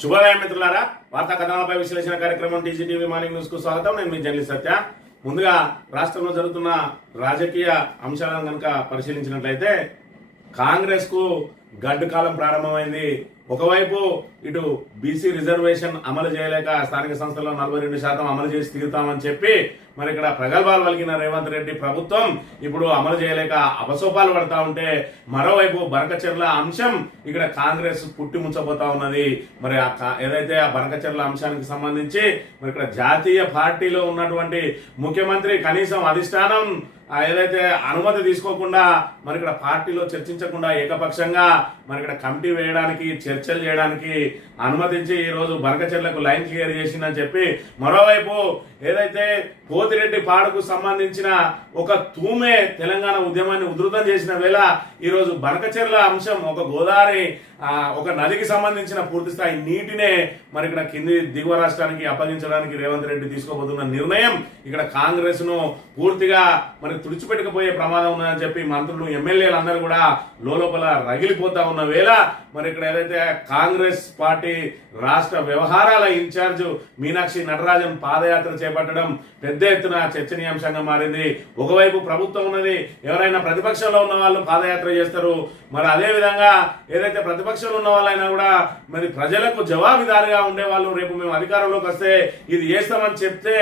శుభోదయం మిత్రులారా, వార్తా కథనాలపై విశ్లేషణ కార్యక్రమం టీజీటీవీ మార్నింగ్ న్యూస్ కు స్వాగతం. నేను మీ జర్నలిస్ట్ సత్య. ముందుగా రాష్ట్రంలో జరుగుతున్న రాజకీయ అంశాలను కనుక పరిశీలించినట్లయితే కాంగ్రెస్ కు గడ్డు కాలం ప్రారంభమైంది. ఒకవైపు ఇటు బీసీ రిజర్వేషన్ అమలు చేయలేక స్థానిక సంస్థల్లో 42% అమలు చేసి తీరుతామని చెప్పి మరి ఇక్కడ ప్రగల్భాలు పలికిన రేవంత్ రెడ్డి ప్రభుత్వం ఇప్పుడు అమలు చేయలేక అపసోపాలు పడతా ఉంటే, మరోవైపు బనకచెర్ల అంశం ఇక్కడ కాంగ్రెస్ పుట్టి ముంచబోతా ఉన్నది. మరి ఏదైతే ఆ బనకచెర్ల అంశానికి సంబంధించి మరి ఇక్కడ జాతీయ పార్టీలో ఉన్నటువంటి ముఖ్యమంత్రి కనీసం అధిష్టానం ఏదైతే అనుమతి తీసుకోకుండా మరి ఇక్కడ పార్టీలో చర్చించకుండా ఏకపక్షంగా మరి ఇక్కడ కమిటీ వేయడానికి చర్చలు చేయడానికి అనుమతించి ఈ రోజు బనకచెర్లకు లైన్ క్లియర్ చేసిందని చెప్పి, మరోవైపు ఏదైతే పోతిరెడ్డి పాడుకు సంబంధించిన ఒక తూమే తెలంగాణ ఉద్యమాన్ని ఉధృతం చేసిన వేళ ఈ రోజు బనకచెర్ల అంశం ఒక గోదావరి ఒక నదికి సంబంధించిన పూర్తి స్థాయి నీటినే మరి ఇక్కడ కింది దిగువ రాష్ట్రానికి అప్పగించడానికి రేవంత్ రెడ్డి తీసుకోబోతున్న నిర్ణయం ఇక్కడ కాంగ్రెస్ ను పూర్తిగా మరి తుడిచిపెట్టకపోయే ప్రమాదం ఉందని చెప్పి మంత్రులు ఎమ్మెల్యేలు అందరూ కూడా లోపల రగిలిపోతా ఉన్న వేళ మరి ఇక్కడ ఏదైతే కాంగ్రెస్ పార్టీ రాష్ట్ర వ్యవహారాల ఇన్ఛార్జ్ మీనాక్షి నటరాజన్ పాదయాత్ర చేపట్టడం పెద్ద ఎత్తున చర్చనీయాంశంగా మారింది. ఒకవైపు ప్రభుత్వం ఉన్నది, ఎవరైనా ప్రతిపక్షంలో ఉన్న వాళ్ళు పాదయాత్ర చేస్తారు. మరి అదే విధంగా ఏదైతే ప్రతిపక్షంలో ఉన్న వాళ్ళైనా కూడా మరి ప్రజలకు జవాబుదారిగా ఉండేవాళ్ళు రేపు మేము అధికారంలోకి వస్తే ఇది చేస్తామని చెప్తే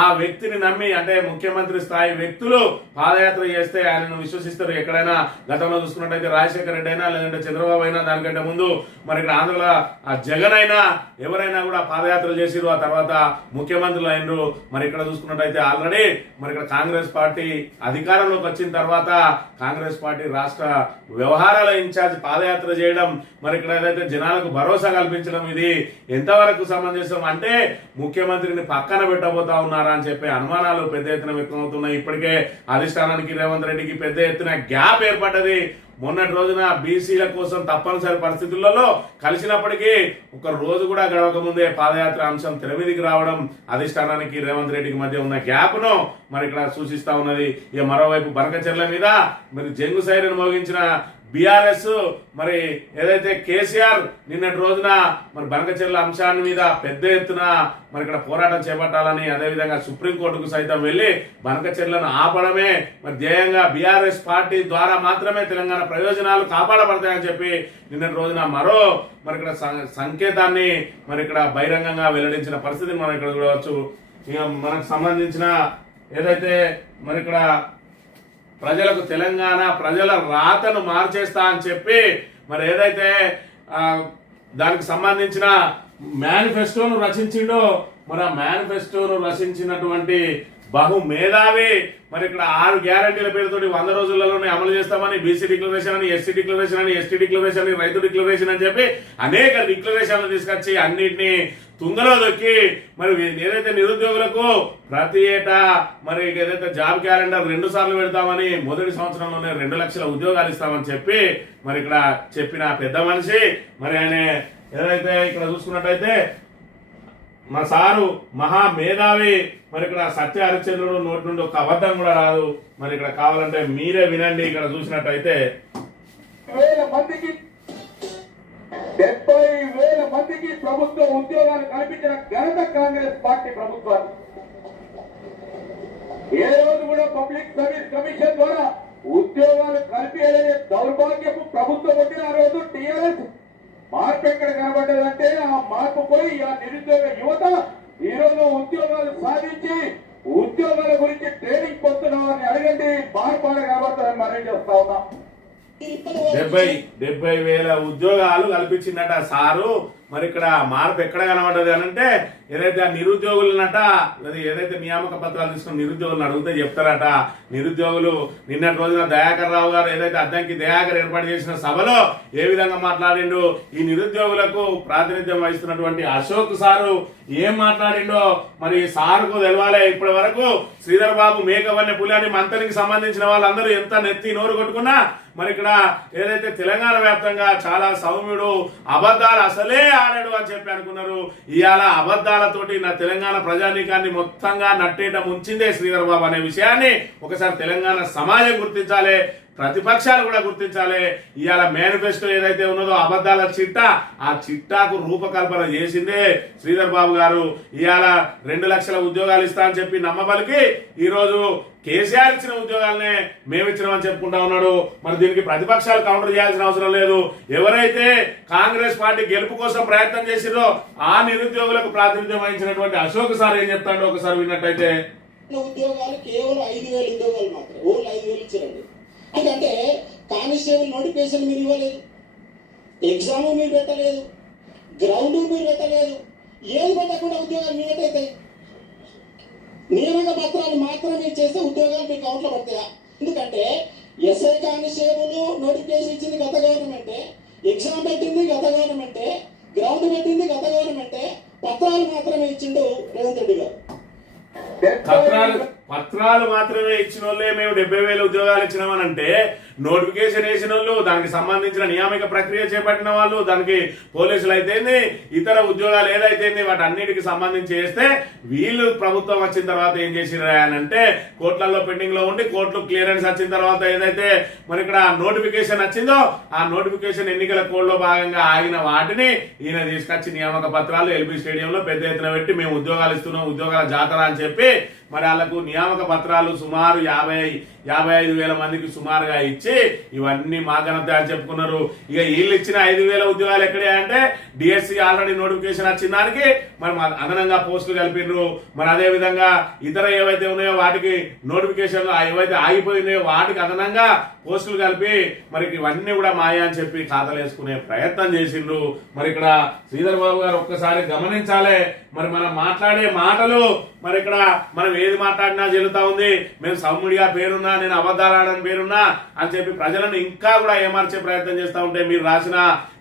ఆ వ్యక్తిని నమ్మి, అంటే ముఖ్యమంత్రి స్థాయి వ్యక్తులు పాదయాత్ర చేస్తే ఆయనను విశ్వసిస్తారు. ఎక్కడైనా గతంలో చూసుకున్నట్టయితే రాజశేఖర రెడ్డి అయినా లేదంటే చంద్రబాబు అయినా దానికంటే ముందు మరి ఇక్కడ ఆంధ్రలో ఆ జగన్ అయినా ఎవరైనా కూడా పాదయాత్రలు చేసిరు, ఆ తర్వాత ముఖ్యమంత్రులు అయినరు. మరి ఇక్కడ చూసుకున్నట్టయితే ఆల్రెడీ మరి ఇక్కడ కాంగ్రెస్ పార్టీ అధికారంలోకి వచ్చిన తర్వాత కాంగ్రెస్ పార్టీ రాష్ట్ర వ్యవహారాల ఇన్ఛార్జ్ పాదయాత్ర చేయడం, మరి ఇక్కడ ఏదైతే జనాలకు భరోసా కల్పించడం, ఇది ఎంతవరకు సమంజసం అంటే ముఖ్యమంత్రిని పక్కన పెట్టబోతా ఉన్నారా అని చెప్పి అనుమానాలు పెద్ద ఎత్తున వ్యక్తమవుతున్నాయి. ఇప్పటికే అధిష్టానానికి రేవంత్ రెడ్డికి పెద్ద ఎత్తున గ్యాప్ ఏర్పడ్డది. మొన్నటి రోజున బీసీల కోసం తప్పనిసరి పరిస్థితులలో కలిసినప్పటికీ ఒక రోజు కూడా గడవక ముందే పాదయాత్ర అంశం తెర మీదికి రావడం అధిష్టానానికి రేవంత్ రెడ్డికి మధ్య ఉన్న గ్యాప్ ను మరి ఇక్కడ సూచిస్తా ఉన్నది. ఇక మరోవైపు బనకచెర్ల మీద మరి జంగు సైరన్ మోగించిన బీఆర్ఎస్ మరి ఏదైతే కేసీఆర్ నిన్నటి రోజున మరి బనకచెర్ల అంశాన్ని మీద పెద్ద ఎత్తున మరి ఇక్కడ పోరాటం చేపట్టాలని, అదేవిధంగా సుప్రీంకోర్టుకు సైతం వెళ్లి బనకచెర్లను ఆపడమే మరి ధ్యేయంగా బీఆర్ఎస్ పార్టీ ద్వారా మాత్రమే తెలంగాణ ప్రయోజనాలు కాపాడబడతాయని చెప్పి నిన్నటి రోజున మరో మరి ఇక్కడ సంకేతాన్ని మరి ఇక్కడ బహిరంగంగా వెల్లడించిన పరిస్థితిని మనం ఇక్కడ చూడవచ్చు. ఇక మనకు సంబంధించిన ఏదైతే మరి ఇక్కడ ప్రజలకు తెలంగాణ ప్రజల రాతను మార్చేస్తా అని చెప్పి మరి ఏదైతే దానికి సంబంధించిన మేనిఫెస్టోను రచించిండో, మరి ఆ మేనిఫెస్టోను రచించినటువంటి బహు మేధావి మరి ఇక్కడ 6 గ్యారంటీల పేరుతోటి 100 రోజులలోనే అమలు చేస్తామని, బీసీ డిక్లరేషన్ అని, ఎస్సీ డిక్లరేషన్ అని, ఎస్టీ డిక్లరేషన్ అని, రైతు డిక్లరేషన్ అని చెప్పి అనేక డిక్లరేషన్లు తీసుకొచ్చి అన్నింటినీ తుంగలో దొక్కి మరి ఏదైతే నిరుద్యోగులకు ప్రతి ఏటా మరి ఏదైతే జాబ్ క్యాలెండర్ 2 సార్లు పెడతామని, మొదటి సంవత్సరంలోనే 2 లక్షల ఉద్యోగాలు ఇస్తామని చెప్పి మరి ఇక్కడ చెప్పిన పెద్ద మనిషి మరి ఆయన ఏదైతే ఇక్కడ చూసుకున్నట్టయితే మా సారు మహా మేధావి. మరి ఇక్కడ సత్య హరిశ్చంద్రుడు నోటి నుండి ఒక అబద్ధం కూడా రాదు. మరి ఇక్కడ కావాలంటే మీరే వినండి. ఇక్కడ చూసినట్టయితే 70,000 మందికి ప్రభుత్వ ఉద్యోగాలు కల్పించిన ఘనత కాంగ్రెస్ పార్టీ ప్రభుత్వాన్ని. ఏ రోజు కూడా పబ్లిక్ సర్వీస్ కమిషన్ ద్వారా ఉద్యోగాలు కల్పించలేని దౌర్భాగ్యపు ప్రభుత్వం ఉంటే ఆ రోజు టీఆర్ఎస్ మార్పు ఎక్కడ కనబడ్డదంటే ఆ మార్పు పోయి ఆ నిరుద్యోగ యువత ఈ రోజు ఉద్యోగాలు సాధించి ఉద్యోగాల గురించి ట్రైనింగ్ పొందుతున్నామని అడగండి, మార్పు కనబడుతుందని మనం చేస్తా ఉన్నాం. 70,000 ఉద్యోగాలు కల్పించిందట సారు. మరి ఇక్కడ మార్పు ఎక్కడ కనబడ్డది అని అంటే ఏదైతే ఆ నిరుద్యోగులనట ఏదైతే నియామక పత్రాలు తీసుకున్న నిరుద్యోగులను అడిగితే చెప్తారట. నిరుద్యోగులు నిన్నటి రోజున దయాకర్ రావు గారు ఏదైతే అద్దంకి దయాకర్ ఏర్పాటు చేసిన సభలో ఏ విధంగా మాట్లాడిండు, ఈ నిరుద్యోగులకు ప్రాతినిధ్యం వహిస్తున్నటువంటి అశోక్ సారు ఏం మాట్లాడిండో మరి సారుకు తెలవాలి. ఇప్పటి వరకు శ్రీధర్ బాబు మేకవన్నె పులి మంత్రికి సంబంధించిన వాళ్ళందరూ ఎంత నెత్తి నోరు కొట్టుకున్నా మరి ఇక్కడ ఏదైతే తెలంగాణ వ్యాప్తంగా చాలా సౌమ్యుడు, అబద్ధాలు అసలే ఆడాడు అని చెప్పి అనుకున్నారు. ఇవాళ అబద్ధాలతోటి నా తెలంగాణ ప్రజానీకాన్ని మొత్తంగా నట్టేట ముంచిందే శ్రీధర్ బాబు అనే విషయాన్ని ఒకసారి తెలంగాణ సమాజం గుర్తించాలి. ప్రతిపక్షాలు కూడా గుర్తించాలి. ఇవాళ మేనిఫెస్టో ఏదైతే ఉన్నదో అబద్ధాల చిట్టా, ఆ చిట్టాకు రూపకల్పన చేసిందే శ్రీధర్ బాబు గారు. ఇవాళ 2 లక్షల ఉద్యోగాలు ఇస్తా అని చెప్పి నమ్మబలికి ఈరోజు కేసీఆర్ ఇచ్చిన ఉద్యోగాలనే మేము ఇచ్చినామని చెప్పుకుంటా ఉన్నాడు. మరి దీనికి ప్రతిపక్షాలు కౌంటర్ చేయాల్సిన అవసరం లేదు. ఎవరైతే కాంగ్రెస్ పార్టీ గెలుపు కోసం ప్రయత్నం చేసిందో ఆ నిరుద్యోగులకు ప్రాతినిధ్యం వహించినటువంటి అశోక్ సార్ ఏం చెప్తాడో ఒకసారి విన్నట్టయితే, ఉద్యోగాలు కేవలం 5,000 ఉద్యోగాలు మాత్రం, ఓన్లీ 5,000 ఇచ్చారండి. అంటే కానిస్టేబుల్ నోటిఫికేషన్ మీరు ఇవ్వలేదు, ఎగ్జామ్ మీరు పెట్టలేదు, గ్రౌండ్ మీరు పెట్టలేదు, ఏది పెట్టకుండా ఉద్యోగాలు మీ అవుతాయి. నియామక పత్రాలు మాత్రమే చేస్తే ఉద్యోగాలు మీ అకౌంట్లో పడతాయా? ఎందుకంటే ఎస్ఐ కానిస్టేబుల్ నోటిఫికేషన్ ఇచ్చింది గత గవర్నమెంటే, ఎగ్జామ్ పెట్టింది గత గవర్నమెంటే, గ్రౌండ్ పెట్టింది గత గవర్నమెంటే, పత్రాలు మాత్రమే ఇచ్చిండు రేవంత్ రెడ్డి గారు. పత్రాలు మాత్రమే ఇచ్చిన వాళ్ళే మేము 70,000 ఉద్యోగాలు ఇచ్చినామని అంటే, నోటిఫికేషన్ వేసిన వాళ్ళు, దానికి సంబంధించిన నియామక ప్రక్రియ చేపట్టిన వాళ్ళు, దానికి పోలీసులు అయితేంది, ఇతర ఉద్యోగాలు ఏదైతేంది వాటి అన్నిటికి సంబంధించి వేస్తే, వీళ్ళు ప్రభుత్వం వచ్చిన తర్వాత ఏం చేసిరా అని అంటే కోర్టులలో పెండింగ్ లో ఉండి కోర్టు క్లియరెన్స్ వచ్చిన తర్వాత ఏదైతే మరి ఇక్కడ నోటిఫికేషన్ వచ్చిందో ఆ నోటిఫికేషన్ ఎన్నికల కోడ్ లో భాగంగా ఆగిన వాటిని ఈయన తీసుకొచ్చి నియామక పత్రాలు ఎల్బీ స్టేడియంలో పెద్ద ఎత్తున పెట్టి మేము ఉద్యోగాలు ఇస్తున్నాం, ఉద్యోగాల జాతర అని చెప్పి మరి వాళ్ళకు నియామక పత్రాలు సుమారు 55,000 మందికి సుమారుగా ఇచ్చి ఇవన్నీ మా ఘనత అని చెప్పుకున్నారు. ఇక వీళ్ళు ఇచ్చిన 5,000 ఉద్యోగాలు ఎక్కడే అంటే డిఎస్సి ఆల్రెడీ నోటిఫికేషన్ వచ్చిన దానికి మరి అదనంగా పోస్టులు కలిపినారు. మరి అదే విధంగా ఇతర ఏవైతే ఉన్నాయో వాటికి నోటిఫికేషన్లు ఏవైతే ఆగిపోయినాయో వాటికి అదనంగా పోస్టులు కలిపి మరి ఇవన్నీ కూడా మాయా అని చెప్పి ఖాతాలు వేసుకునే ప్రయత్నం చేసిండ్రు. మరి ఇక్కడ శ్రీధర్ బాబు గారు ఒక్కసారి గమనించాలి. మరి మనం మాట్లాడే మాటలు మరి ఇక్కడ మనం ఏది మాట్లాడినా చెల్లుతా ఉంది. మేము సౌమ్యుడిగా పేరున్నా, నేను అబద్ధాలు ఆడని పేరున్నా అని చెప్పి ప్రజలను ఇంకా కూడా ఏమార్చే ప్రయత్నం చేస్తూ ఉంటే, మీరు రాసిన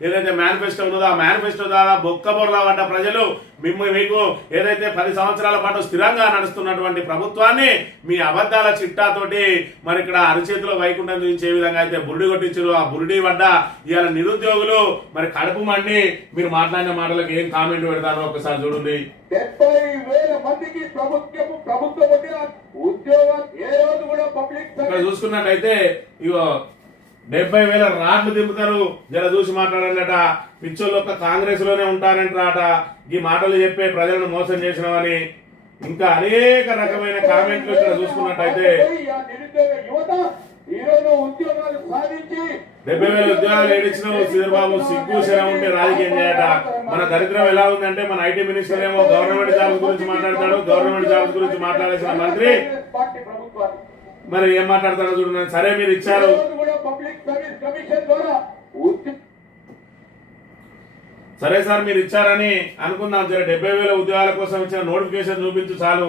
ఏదైతే మేనిఫెస్టో ఉన్నదో ఆ మేనిఫెస్టో ద్వారా బొక్కబొరలా పడ్డ ప్రజలు మీకు ఏదైతే 10 సంవత్సరాల పాటు స్థిరంగా నడుస్తున్నటువంటి ప్రభుత్వాన్ని మీ అబద్ధాల చిట్టాతోటి మరి ఇక్కడ అరిచేతిలో వైకుంఠం చూపించే విధంగా అయితే బురుడి కొట్టించారు. ఆ బురుడి పడ్డ ఇవాళ నిరుద్యోగులు మరి కడుపు మండి మీరు మాట్లాడిన మాటలకు ఏం కామెంట్ పెడతారో ఒకసారి చూడండి. 70,000 మందికి ప్రభుత్వం ఉద్యోగాలు ఏ రోజు కూడా పబ్లిక్ ఇక్కడ చూసుకున్నట్టయితే ఇగో 70,000 రాడ్లు దింపుతారు. జర చూసి మాట్లాడాలట. పిచ్చోళ్ళు ఒక్క కాంగ్రెస్ లోనే ఉంటారంటారట. ఈ మాటలు చెప్పే ప్రజలను మోసం చేసినామని ఇంకా అనేక రకమైన కామెంట్లు ఇక్కడ చూసుకున్నట్టయితే నిరుద్యోగ యువత ఈ రోజు ఉద్యోగాలు సాధించి 70,000 ఉద్యోగాలు ఏడిచిన శ్రీధర్బాబు సిగ్గు శరం ఉంటే రాజకీయం చేయట. మన దరిద్రం ఎలా ఉందంటే మన ఐటీ మినిస్టర్ ఏమో గవర్నమెంట్ జాబ్స్ గురించి మాట్లాడతాడు, గవర్నమెంట్ జాబ్స్ గురించి మాట్లాడేసిన మంత్రి పార్టీ ప్రభుత్వాలు మరి ఏం మాట్లాడతారో చూడండి. సరే మీరు ఇచ్చారు, పబ్లిక్ సర్వీస్ కమిషన్ ద్వారా సరే సార్ మీరు ఇచ్చారని అనుకుందాం. 70,000 ఉద్యోగాల కోసం ఇచ్చిన నోటిఫికేషన్ చూపించు చాలు,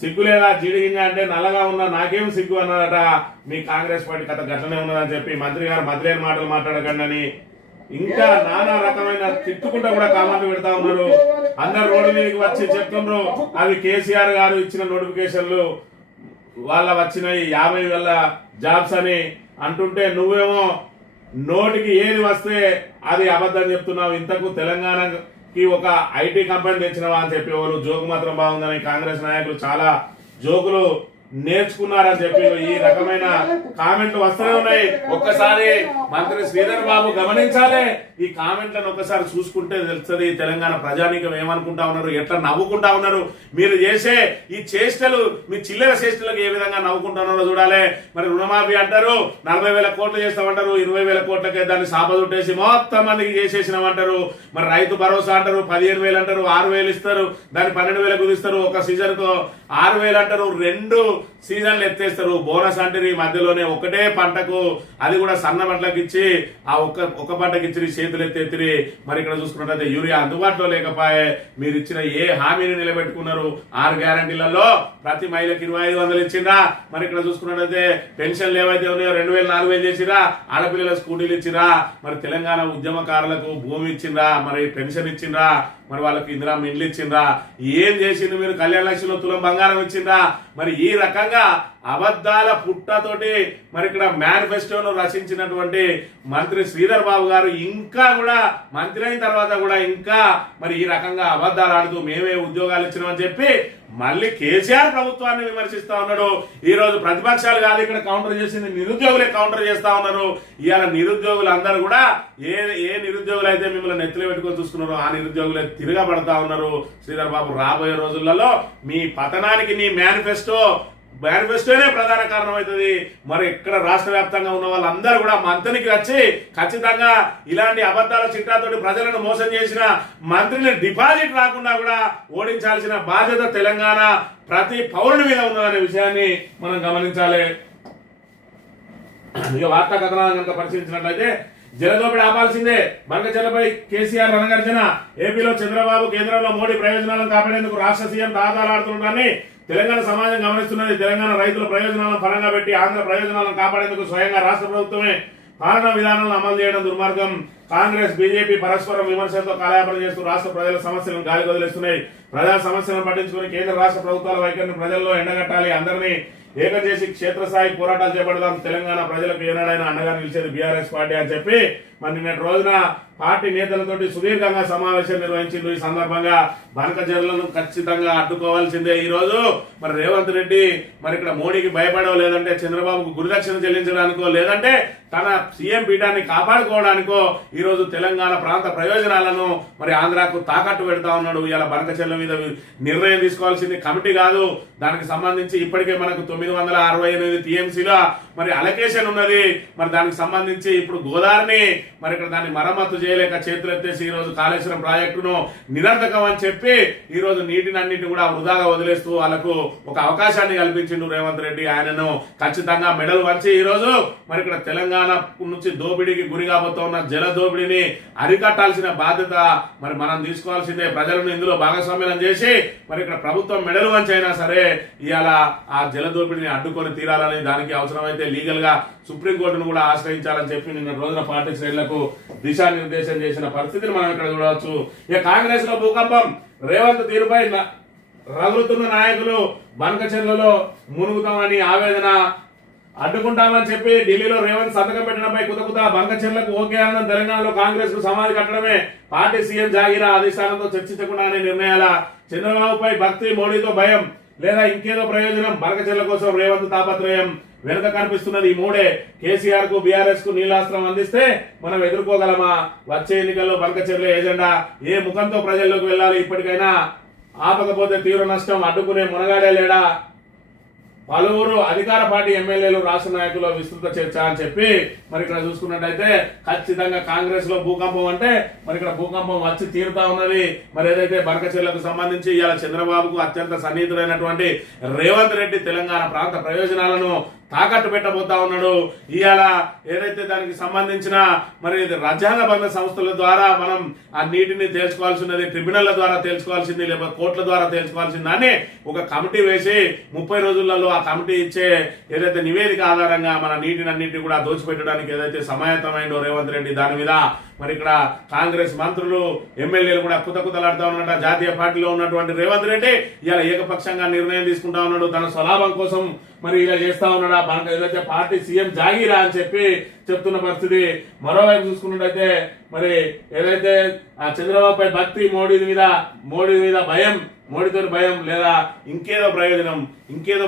సిగ్గు లేదా జీడిగింజ అంటే నల్లగా ఉన్నా నాకేం సిగ్గు అన్నారట. మీ కాంగ్రెస్ పార్టీ కథ గట్లనే ఉన్నదని చెప్పి మంత్రి గారు మధ్యలేని మాటలు మాట్లాడకండి అని ఇంకా నానా రకమైన తిట్టుకుంటా కూడా కామెంట్లు పెడతా ఉన్నారు. అందరు రోడ్డు మీదకి వచ్చి చెప్తున్నారు అవి కేసీఆర్ గారు ఇచ్చిన నోటిఫికేషన్లు, వాళ్ళ వచ్చినాయి 50,000 జాబ్స్ అని అంటుంటే నువ్వేమో నోటికి ఏది వస్తే అది అబద్ధం చెప్తున్నావు. ఇంతకు తెలంగాణకి ఒక ఐటీ కంపెనీ తెచ్చినవా అని చెప్పి వాళ్ళు జోకు మాత్రం బాగుందని కాంగ్రెస్ నాయకులు చాలా జోకులు నేర్చుకున్నారని చెప్పి ఈ రకమైన కామెంట్లు వస్తూనే ఉన్నాయి. ఒక్కసారి మంత్రి శ్రీధర్ బాబు గమనించాలి. ఈ కామెంట్లను ఒక్కసారి చూసుకుంటే తెలుస్తుంది తెలంగాణ ప్రజానీకం ఏమనుకుంటా ఉన్నారు, ఎట్లా నవ్వుకుంటా ఉన్నారు. మీరు చేసే ఈ చేష్టలు, మీ చిల్లర చేష్టలకు ఏ విధంగా నవ్వుకుంటున్నారో చూడాలి. మరి రుణమాఫీ అంటారు 40,000 కోట్లు చేస్తామంటారు, 20,000 కోట్లకే దాన్ని సాపదుట్టేసి మొత్తం మందికి చేసేసినామంటారు. మరి రైతు భరోసా అంటారు 15,000 అంటారు, 6,000 ఇస్తారు, దాన్ని 12,000 కుదిస్తారు. ఒక సీజన్ కు 6,000 అంటారు, 2 సీజన్లు ఎత్తేస్తారు. బోనస్ అంటే ఈ మధ్యలోనే ఒకటే పంటకు, అది కూడా సన్న పంటలకు ఇచ్చి ఆ ఒక్క పంటకి ఇచ్చి చేతులు ఎత్తెత్తిరి. మరి ఇక్కడ చూసుకున్నట్లయితే యూరియా అందుబాటులో లేకపోయే. మీరు ఇచ్చిన ఏ హామీని నిలబెట్టుకున్నారు? 6 గ్యారంటీలలో ప్రతి మహిళకి 2,500 ఇచ్చిందా? మరి ఇక్కడ చూసుకున్నట్లయితే పెన్షన్లు ఏవైతే ఉన్నాయో 2,000 4,000 చేసిరా, ఆడపిల్లల స్కూటీలు ఇచ్చిరా, మరి తెలంగాణ ఉద్యమకారులకు భూమి ఇచ్చిందా, మరి పెన్షన్ ఇచ్చిందా, మరి వాళ్ళకి ఇందిరా మిండ్లు ఇచ్చిందా, ఏం చేసింది మీరు? కళ్యాణ లక్ష్మిలో తులం బంగారం ఇచ్చిందా? మరి ఈ రకంగా రకంగా అబద్ధాల పుట్టతోటి మరి ఇక్కడ మేనిఫెస్టోను రచించినటువంటి మంత్రి శ్రీధర్ బాబు గారు ఇంకా కూడా మంత్రి అయిన తర్వాత కూడా ఇంకా మరి ఈ రకంగా అబద్ధాలు ఆడుతూ మేమే ఉద్యోగాలు ఇచ్చినామని చెప్పి మళ్ళీ కేసీఆర్ ప్రభుత్వాన్ని విమర్శిస్తా ఉన్నాడు. ఈ రోజు ప్రతిపక్షాలు కాదు ఇక్కడ కౌంటర్ చేసింది, నిరుద్యోగులే కౌంటర్ చేస్తా ఉన్నారు. ఇవాళ నిరుద్యోగులు అందరూ కూడా ఏ నిరుద్యోగులు అయితే మిమ్మల్ని నెత్తిలో పెట్టుకొని చూసుకున్నారో ఆ నిరుద్యోగులే తిరగబడతా ఉన్నారు. శ్రీధర్ బాబు రాబోయే రోజులలో మీ పతనానికి నీ మేనిఫెస్టోనే ప్రధాన కారణం అవుతుంది. మరి ఇక్కడ రాష్ట్ర వ్యాప్తంగా ఉన్న వాళ్ళందరూ కూడా మంత్రికి వచ్చి ఖచ్చితంగా ఇలాంటి అబద్ధాల చిట్టాతోటి ప్రజలను మోసం చేసిన మంత్రిని డిపాజిట్ రాకుండా కూడా ఓడించాల్సిన బాధ్యత తెలంగాణ ప్రతి పౌరుని మీద ఉన్నదనే విషయాన్ని మనం గమనించాలి. ఇక వార్తా కథనాలను కనుక పరిశీలించినట్లయితే జలదోపిడి ఆపాల్సిందే, బంకచెర్లపై కేసీఆర్ రణగర్జన, ఏపీలో చంద్రబాబు కేంద్రంలో మోడీ ప్రయోజనాలను కాపాడేందుకు రాష్ట్ర సీఎం తాదాలాడుతుంటారని తెలంగాణ సమాజం గమనిస్తున్నది. తెలంగాణ రైతుల ప్రయోజనాలను పరంగా పెట్టి ఆంధ్ర ప్రయోజనాలను కాపాడేందుకు స్వయంగా రాష్ట్ర ప్రభుత్వమే పాలనా విధానాలను అమలు చేయడం దుర్మార్గం. కాంగ్రెస్ బీజేపీ పరస్పరం విమర్శలతో కాలయాపన చేస్తూ రాష్ట్ర ప్రజల సమస్యలను గాలి వదిలేస్తున్నాయి. ప్రజా సమస్యలను పట్టించుకుని కేంద్ర రాష్ట్ర ప్రభుత్వాల వైఖరిని ప్రజల్లో ఎండగట్టాలి. అందరినీ ఏకం చేసి క్షేత్రస్థాయి పోరాటాలు చేపడదాం. తెలంగాణ ప్రజలకు ఏనాడైనా అండగా నిలిచేది బీఆర్ఎస్ పార్టీ అని చెప్పి మరి నిన్నటి రోజున పార్టీ నేతలతోటి సుదీర్ఘంగా సమావేశం నిర్వహించింది. ఈ సందర్భంగా బంకచెర్లను ఖచ్చితంగా అడ్డుకోవాల్సిందే. ఈ రోజు మరి రేవంత్ రెడ్డి మరి ఇక్కడ మోడీకి భయపడో, లేదంటే చంద్రబాబుకు గురిదక్షిణ చెల్లించడానికో, లేదంటే తన సీఎం పీఠాన్ని కాపాడుకోవడానికో ఈ రోజు తెలంగాణ ప్రాంత ప్రయోజనాలను మరి ఆంధ్రాకు తాకట్టు పెడతా ఉన్నాడు. ఇలా బంకచెర్ల మీద నిర్ణయం తీసుకోవాల్సింది కమిటీ కాదు. దానికి సంబంధించి ఇప్పటికే మనకు 968 టీఎంసీలో మరి అలొకేషన్ ఉన్నది. మరి దానికి సంబంధించి ఇప్పుడు గోదావరిని మరి ఇక్కడ దాన్ని మరమ్మతు చేయలేక చేతులు ఎత్తేసి ఈ రోజు కాళేశ్వరం ప్రాజెక్టును నిరర్ధకం అని చెప్పి ఈ రోజు నీటిని అన్నింటినీ కూడా వృధాగా వదిలేస్తూ వాళ్ళకు ఒక అవకాశాన్ని కల్పించిండు రేవంత్ రెడ్డి. ఆయనను ఖచ్చితంగా మెడల్ వంచి ఈ రోజు మరి ఇక్కడ తెలంగాణ నుంచి దోపిడీకి గురి కాబోతూ ఉన్న జల దోపిడీని అరికట్టాల్సిన బాధ్యత మరి మనం తీసుకోవాల్సిందే. ప్రజలను ఇందులో భాగస్వామ్యం చేసి మరి ఇక్కడ ప్రభుత్వం మెడల్ వంచి అయినా సరే ఇవాళ ఆ జల దోపిడీని అడ్డుకొని తీరాలని, దానికి అవసరమైతే లీగల్ గా సుప్రీంకోర్టును కూడా ఆశ్రయించాలని చెప్పి నిన్న రోజున పార్టీ శ్రేణులకు దిశానిర్దేశం చేసిన పరిస్థితిని మనం ఇక్కడ చూడవచ్చు. ఇక కాంగ్రెస్ లో భూకంపం, రేవంత్ తీరుపై రగులుతున్న నాయకులు బంకచెర్లలో మునుగుతామని ఆవేదన, అడ్డుకుంటామని చెప్పి ఢిల్లీలో రేవంత్ సంతకం పెట్టడంపై కుతకుత బంకచెర్లకు ఓకే అన్న తెలంగాణలో కాంగ్రెస్ కు సమాధి కట్టడమే పార్టీ సీఎం జాగీరా అధిష్టానంతో చర్చించకుండానే నిర్ణయాల, చంద్రబాబుపై భక్తి, మోడీతో భయం లేదా ఇంకేదో ప్రయోజనం, బంకచెర్ల కోసం రేవంత్ తాపత్రయం వెనుక కనిపిస్తున్నది ఈ మూడే. కేసీఆర్ కు బీఆర్ఎస్ కు నీలాస్త్రం అందిస్తే మనం ఎదుర్కోగలమా? వచ్చే ఎన్నికల్లో బంకచెర్ల ఏజెండా ఏ ముఖంతో ప్రజల్లోకి వెళ్ళాలి? ఇప్పటికైనా ఆపకపోతే తీవ్ర నష్టం, అడ్డుకునే మునగాడే లేడా? పలువురు అధికార పార్టీ ఎమ్మెల్యేలు, రాష్ట్ర నాయకులు విస్తృత చర్చ అని చెప్పి మరి ఇక్కడ చూసుకున్నట్టయితే ఖచ్చితంగా కాంగ్రెస్ లో భూకంపం అంటే మరి ఇక్కడ భూకంపం వచ్చి తీరుతా ఉన్నది. మరి ఏదైతే బంకచెర్లకు సంబంధించి ఇవాళ చంద్రబాబుకు అత్యంత సన్నిహితుడైనటువంటి రేవంత్ రెడ్డి తెలంగాణ ప్రాంత ప్రయోజనాలను తాకట్టు పెట్టబోతా ఉన్నాడు. ఇవాళ ఏదైతే దానికి సంబంధించిన మరి రాజ్యాంగబద్ధ సంస్థల ద్వారా మనం ఆ నీటిని తేల్చుకోవాల్సినది, ట్రిబ్యునల్ల ద్వారా తేల్చుకోవాల్సింది, లేకపోతే కోర్టుల ద్వారా తేల్చుకోవాల్సింది అని ఒక కమిటీ వేసి 30 రోజులలో ఆ కమిటీ ఇచ్చే ఏదైతే నివేదిక ఆధారంగా మన నీటిని అన్నింటినీ కూడా దోచిపెట్టడానికి ఏదైతే సమాయత్తమైందో రేవంత్ రెడ్డి, దాని మీద మరి ఇక్కడ కాంగ్రెస్ మంత్రులు, ఎమ్మెల్యేలు కూడా కుతకుతలాడుతా ఉన్నట్ట. జాతీయ పార్టీలో ఉన్నటువంటి రేవంత్ రెడ్డి ఇలా ఏకపక్షంగా నిర్ణయం తీసుకుంటా ఉన్నాడు. తన స్వలాభం కోసం మరి ఇలా చేస్తా ఉన్నాడు. మనకు ఏదైతే పార్టీ సీఎం జాగీరా అని చెప్పి చెప్తున్న పరిస్థితి. మరోవైపు చూసుకున్నట్టయితే మరి ఏదైతే ఆ చంద్రబాబుపై భక్తి, మోడీ మీద భయం, మోడీతో భయం లేదా ఇంకేదో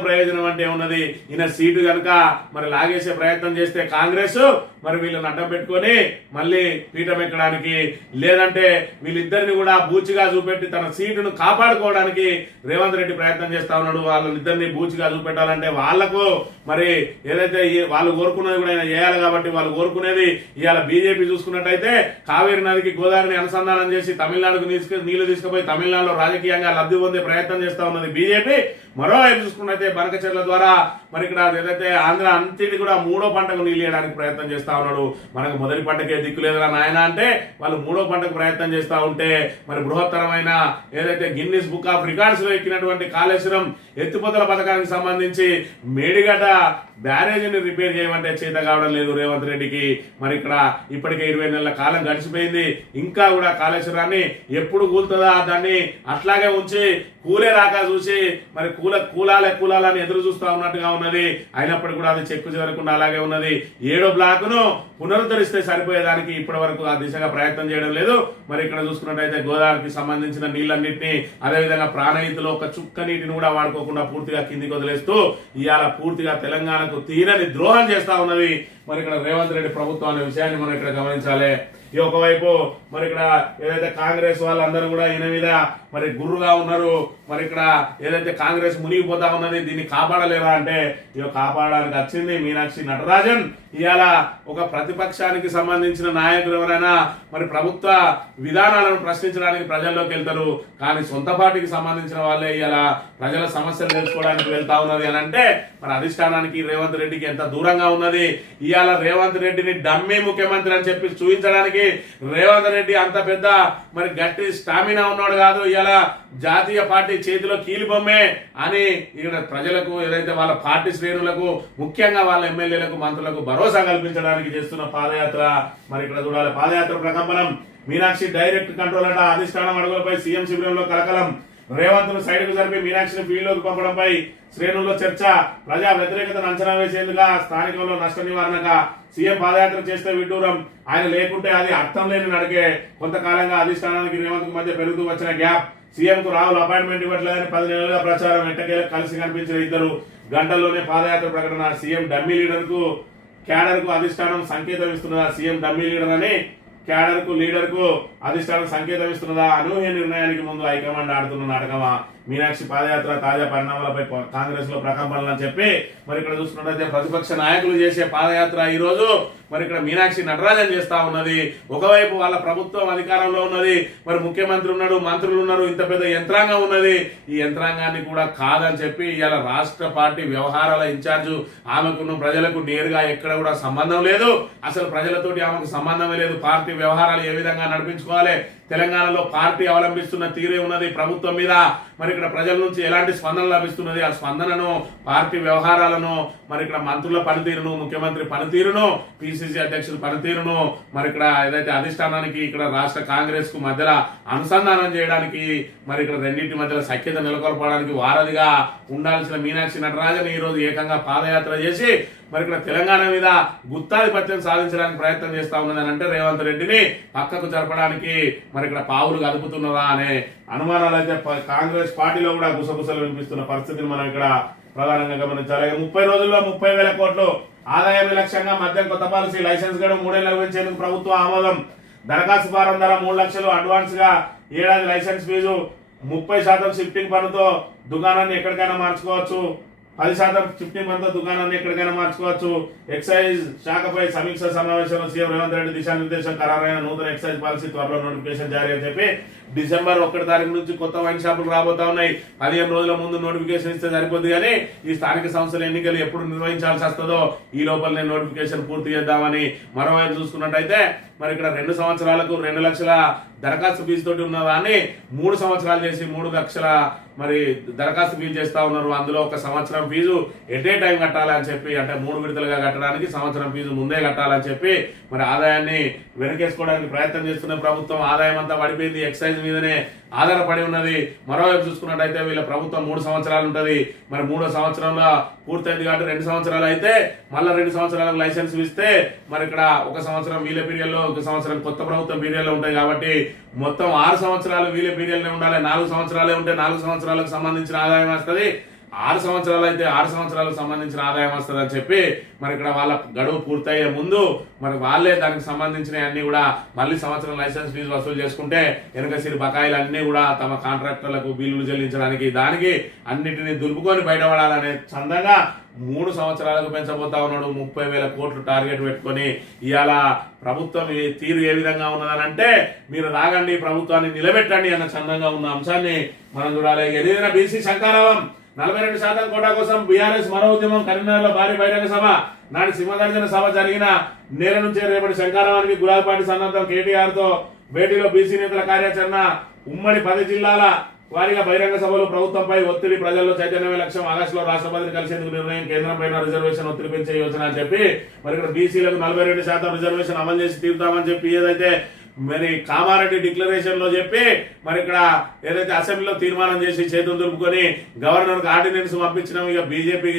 ప్రయోజనం అంటే ఉన్నది. ఈయన సీటు కనుక మరి లాగేసే ప్రయత్నం చేస్తే కాంగ్రెస్ మరి వీళ్ళని అడ్డం పెట్టుకొని మళ్ళీ పీఠం ఎక్కడానికి, లేదంటే వీళ్ళిద్దరిని కూడా బూచిగా చూపెట్టి తన సీటును కాపాడుకోవడానికి రేవంత్ రెడ్డి ప్రయత్నం చేస్తా ఉన్నాడు. వాళ్ళిద్దరిని బూచిగా చూపెట్టాలంటే వాళ్లకు మరి ఏదైతే వాళ్ళు కోరుకున్నది కూడా ఆయన చేయాలి. కాబట్టి వాళ్ళు కోరుకునేది ఇవాళ బీజేపీ చూసుకున్నట్టయితే కావేరీ నదికి గోదావరిని అనుసంధానం చేసి తమిళనాడుకు నీళ్లు తీసుకుపోయి తమిళనాడులో రాజకీయంగా లబ్ధి పొందే ప్రయత్నం చేస్తా ఉన్నది బీజేపీ. మరోవైపు చూసుకున్నట్లయితే బంకచెర్ల ద్వారా మరి ఇక్కడ ఏదైతే ఆంధ్ర అంతటి కూడా 3వ పంటకు నీళ్ళు వేయడానికి ప్రయత్నం చేస్తా ఉన్నాడు. మనకు మొదటి పంటకే దిక్కు లేదురా నాయన అంటే వాళ్ళు 3వ పంటకు ప్రయత్నం చేస్తా ఉంటే మరి బృహత్తరమైన ఏదైతే గిన్నిస్ బుక్ ఆఫ్ రికార్డ్స్ లో ఎక్కినటువంటి కాళేశ్వరం ఎత్తిపోతల పథకానికి సంబంధించి మేడిగడ్డ బ్యారేజీని రిపేర్ చేయమంటే చేత కావడం లేదు రేవంత్ రెడ్డికి. మరి ఇక్కడ ఇప్పటికే 20 నెలల కాలం గడిచిపోయింది, ఇంకా కూడా కాళేశ్వరాన్ని ఎప్పుడు కూలుతుందా దాన్ని అట్లాగే ఉంచి కూలే రాక చూసి మరి కూలాలని ఎదురు చూస్తా ఉన్నట్టుగా ఉన్నది. అయినప్పటికీ కూడా అది చెక్కు చేరకుండా అలాగే ఉన్నది. 7వ బ్లాకును పునరుద్ధరిస్తే సరిపోయేదానికి ఇప్పటి వరకు ఆ దిశగా ప్రయత్నం చేయడం లేదు. మరి ఇక్కడ చూసుకున్నట్టయితే గోదావరికి సంబంధించిన నీళ్ళన్నింటినీ, అదేవిధంగా ప్రాణహితలో ఒక చుక్క నీటిని కూడా వాడుకోకుండా పూర్తిగా కిందికి వదిలేస్తూ ఇవాళ పూర్తిగా తెలంగాణకు తీరని ద్రోహం చేస్తా ఉన్నది మరి ఇక్కడ రేవంత్ రెడ్డి ప్రభుత్వం అనే విషయాన్ని మనం ఇక్కడ గమనించాలి. ఈ ఒకవైపు మరి ఇక్కడ ఏదైతే కాంగ్రెస్ వాళ్ళందరూ కూడా ఈయన మీద మరి గుర్రుగా ఉన్నారు. మరి ఇక్కడ ఏదైతే కాంగ్రెస్ మునిగిపోతా ఉన్నది, దీన్ని కాపాడలేరా అంటే ఇక కాపాడడానికి వచ్చింది మీనాక్షి నటరాజన్. ఇవాళ ఒక ప్రతిపక్షానికి సంబంధించిన నాయకులు ఎవరైనా మరి ప్రభుత్వ విధానాలను ప్రశ్నించడానికి ప్రజల్లోకి వెళ్తారు, కానీ సొంత పార్టీకి సంబంధించిన వాళ్ళే ఇవాళ ప్రజల సమస్యలు తెలుసుకోవడానికి వెళ్తా ఉన్నది అని అంటే మరి అధిష్టానానికి రేవంత్ రెడ్డికి ఎంత దూరంగా ఉన్నది. ఇవాళ రేవంత్ రెడ్డిని డమ్మీ ముఖ్యమంత్రి అని చెప్పి చూపించడానికి రేవంత్ రెడ్డి అంత పెద్ద మరి గట్టి స్టామినా ఉన్నాడు కాదు. ఇవాళ జాతీయ పార్టీ చేతిలో కీలుబొమ్మే అని ఇక్కడ ప్రజలకు ఏదైతే వాళ్ళ పార్టీ శ్రేణులకు ముఖ్యంగా వాళ్ళ ఎమ్మెల్యేలకు మంత్రులకు భరోసా కల్పించడానికి చేస్తున్న పాదయాత్ర మరి ఇక్కడ చూడాలి. పాదయాత్ర ప్రకంపనం, మీనాక్షి డైరెక్ట్ కంట్రోల్ అట, అధిష్టానం అడుగులపై సీఎం శిబిరంలో కలకలం, రేవంత్ ను సైడ్ కు జరిపి మీనాక్షిని ఫీల్డ్ లోకి పంపడంపై శ్రేణుల్లో చర్చ, ప్రజా వ్యతిరేకతను అంచనా వేసేందుగా స్థానికంలో నష్ట నివారణగా సీఎం పాదయాత్ర చేస్తే విడ్డూరం, ఆయన లేకుంటే అది అర్థం లేని నడికే. కొంతకాలంగా అధిష్టానానికి రేవంత్ కు మధ్య పెరుగుతూ వచ్చిన గ్యాప్, సీఎం కు రాహుల్ అపాయింట్మెంట్ ఇవ్వట్లేదని 10 నెలలుగా ప్రచారం, ఎట్టకేలకు కలిసి కనిపించిన ఇద్దరు, గంటల్లోనే పాదయాత్ర ప్రకటన, సీఎం డమ్మీ లీడర్ కు క్యాడర్ కు అధిష్టానం సంకేతం ఇస్తున్నదా, సీఎం డమ్మీ లీడర్ అని క్యాడర్ కు లీడర్ కు అధిష్టానం సంకేతం ఇస్తున్నదా, అనూహ్య నిర్ణయానికి ముందు హైకమాండ్ ఆడుతున్న నాటకమా, మీనాక్షి పాదయాత్ర తాజా పరిణామాలపై కాంగ్రెస్ లో ప్రకంపనలు అని చెప్పి మరి ఇక్కడ చూసుకున్నట్లయితే ప్రతిపక్ష నాయకులు చేసే పాదయాత్ర ఈ రోజు మరి ఇక్కడ మీనాక్షి నటరాజన్ చేస్తా ఉన్నది. ఒకవైపు వాళ్ళ ప్రభుత్వం అధికారంలో ఉన్నది, మరి ముఖ్యమంత్రి ఉన్నాడు, మంత్రులు ఉన్నారు, ఇంత పెద్ద యంత్రాంగం ఉన్నది. ఈ యంత్రాంగాన్ని కూడా కాదని చెప్పి ఇవాళ రాష్ట్ర పార్టీ వ్యవహారాల ఇన్ఛార్జు ఆమెకున్న ప్రజలకు నేరుగా ఎక్కడ కూడా సంబంధం లేదు, అసలు ప్రజలతోటి ఆమెకు సంబంధమే లేదు. పార్టీ వ్యవహారాలు ఏ విధంగా నడిపించుకోవాలి, తెలంగాణలో పార్టీ అవలంబిస్తున్న తీరే ఉన్నది ప్రభుత్వం మీద, మరి ఇక్కడ ప్రజల నుంచి ఎలాంటి స్పందన లభిస్తున్నది, ఆ స్పందనను, పార్టీ వ్యవహారాలను, మరి ఇక్కడ మంత్రుల పనితీరును, ముఖ్యమంత్రి పనితీరును, పిసిసి అధ్యక్షుల పనితీరును, మరి ఇక్కడ ఏదైతే అధిష్టానానికి ఇక్కడ రాష్ట్ర కాంగ్రెస్ కు మధ్యలో అనుసంధానం చేయడానికి, మరి ఇక్కడ రెండింటి మధ్యలో సఖ్యత నెలకొల్పడానికి వారధిగా ఉండాల్సిన మీనాక్షి నటరాజన్ ఈ రోజు ఏకంగా పాదయాత్ర చేసి మరి ఇక్కడ తెలంగాణ మీద గుత్తాధిపత్యం సాధించడానికి ప్రయత్నం చేస్తా ఉన్నదని అంటే రేవంత్ రెడ్డిని పక్కకు జరపడానికి మరి ఇక్కడ పావులు కదుపుతున్నదా అనే అనుమానాలు అయితే కాంగ్రెస్ పార్టీలో కూడా గుసగుసలు వినిపిస్తున్న పరిస్థితిని మనం ఇక్కడ ప్రధానంగా గమనించాలి. 30 రోజుల్లో 30,000 కోట్లు ఆదాయం లక్ష్యంగా మద్యం కొత్త పాలసీ, లైసెన్స్ గడువు 3 ఏళ్లకు పెంచేందుకు ప్రభుత్వ ఆమోదం, దరఖాస్తు ఫారం ధర 3 లక్షలు, అడ్వాన్స్ గా ఏడాది లైసెన్స్ ఫీజు, 30% షిఫ్టింగ్ పన్నుతో దుకాణాన్ని ఎక్కడికైనా మార్చుకోవచ్చు, 10% షిఫ్టింగ్ పన్నుతో దుకాణాన్ని ఎక్కడికైనా మార్చుకోవచ్చు. ఎక్సైజ్ శాఖపై సమీక్ష సమావేశంలో సీఎం రేవంత్ రెడ్డి దిశానిర్దేశం, ఖరారైన నూతన ఎక్సైజ్ పాలసీ త్వరలో నోటిఫికేషన్ జారీ అని చెప్పి డిసెంబర్ 1 తారీఖు నుంచి కొత్త వైన్ షాపులు రాబోతా ఉన్నాయి. 15 రోజుల ముందు నోటిఫికేషన్ ఇస్తే సరిపోద్ది, కానీ ఈ స్థానిక సంస్థల ఎన్నికలు ఎప్పుడు నిర్వహించాల్సి వస్తుందో ఈ లోపలనే నోటిఫికేషన్ పూర్తి చేద్దామని. మరోవైపు చూసుకున్నట్టయితే మరి ఇక్కడ 2 సంవత్సరాలకు 2 లక్షల దరఖాస్తు ఫీజు తోటి ఉన్న దాన్ని 3 సంవత్సరాలు చేసి 3 లక్షల మరి దరఖాస్తు ఫీజు చేస్తా ఉన్నారు. అందులో 1 సంవత్సరం ఫీజు ఎట్ ఏ టైం కట్టాలని చెప్పి, అంటే 3 విడతలుగా కట్టడానికి సంవత్సరం ఫీజు ముందే కట్టాలని చెప్పి మరి ఆదాయాన్ని వెనకేసుకోవడానికి ప్రయత్నం చేస్తున్న ప్రభుత్వం. ఆదాయం అంతా పడిపోయింది, ఎక్సైజ్ మీదనే ఆధారపడి ఉన్నది. మరోవైపు చూసుకున్నట్టయితే వీళ్ళ ప్రభుత్వం 3 సంవత్సరాలు ఉంటది, మరి 3వ సంవత్సరంలో పూర్తయింది కాబట్టి 2 సంవత్సరాలు అయితే మళ్ళీ 2 సంవత్సరాలకు లైసెన్స్ ఇస్తే మరి ఇక్కడ 1 సంవత్సరం వీళ్ళ పీరియడ్ లో, 1 సంవత్సరం కొత్త ప్రభుత్వం పీరియడ్ లో ఉంటాయి కాబట్టి మొత్తం 6 సంవత్సరాలు వీళ్ళ పీరియడ్ లో ఉండాలి. 4 సంవత్సరాలే ఉంటే 4 సంవత్సరాలకు సంబంధించిన ఆదాయం వస్తుంది, 6 సంవత్సరాలు అయితే 6 సంవత్సరాలకు సంబంధించిన ఆదాయం వస్తుంది అని చెప్పి మరి ఇక్కడ వాళ్ళ గడువు పూర్తయ్యే ముందు మరి వాళ్ళే దానికి సంబంధించిన అన్ని కూడా మళ్ళీ సంవత్సరం లైసెన్స్ ఫీజు వసూలు చేసుకుంటే వెనకసిరి బకాయిలు అన్ని కూడా తమ కాంట్రాక్టర్లకు బిల్లులు చెల్లించడానికి దానికి అన్నిటిని దులుపుకొని బయటపడాలనే చందంగా 3 సంవత్సరాలకు పెంచబోతా ఉన్నాడు. 30,000 కోట్లు టార్గెట్ పెట్టుకొని ఇవాళ ప్రభుత్వం తీరు ఏ విధంగా ఉన్నదని అంటే మీరు రాగండి ప్రభుత్వాన్ని నిలబెట్టండి అన్న చందంగా ఉన్న అంశాన్ని మనం చూడాలి. ఎదిగిన బీసీ శంకారావం, 42% కోటా కోసం బీఆర్ఎస్ మరో ఉద్యమం, కరీంనగర్ లో భారీ బహిరంగ సభ, నాటి సింహగర్జన సభ జరిగిన నేల నుంచే రేపటి శంకారావానికి గులాబీ పార్టీ సన్నద్ధం, కేటీఆర్ తో భేటీలో బీసీ నేతల కార్యాచరణ, ఉమ్మడి 10 జిల్లాల వారిగా బహిరంగ సభలు ప్రభుత్వంపై ఒత్తిడి ప్రజల్లో చైతన్యమే లక్ష్యం ఆగస్టులో రాష్ట్రపతిని కలిసేందుకు నిర్ణయం కేంద్రం పైన రిజర్వేషన్ ఒత్తిడి పెంచే యోచన అని చెప్పి మరి ఇక్కడ బీసీలకు 42% రిజర్వేషన్ అమలు చేసి తీరుతామని చెప్పి ఏదైతే మరి కామారెడ్డి డిక్లరేషన్ లో చెప్పి మరి ఇక్కడ ఏదైతే అసెంబ్లీలో తీర్మానం చేసి చేతులు దులుపుకొని గవర్నర్ కి ఆర్డినెన్స్ పంపించినాం ఇక బీజేపీ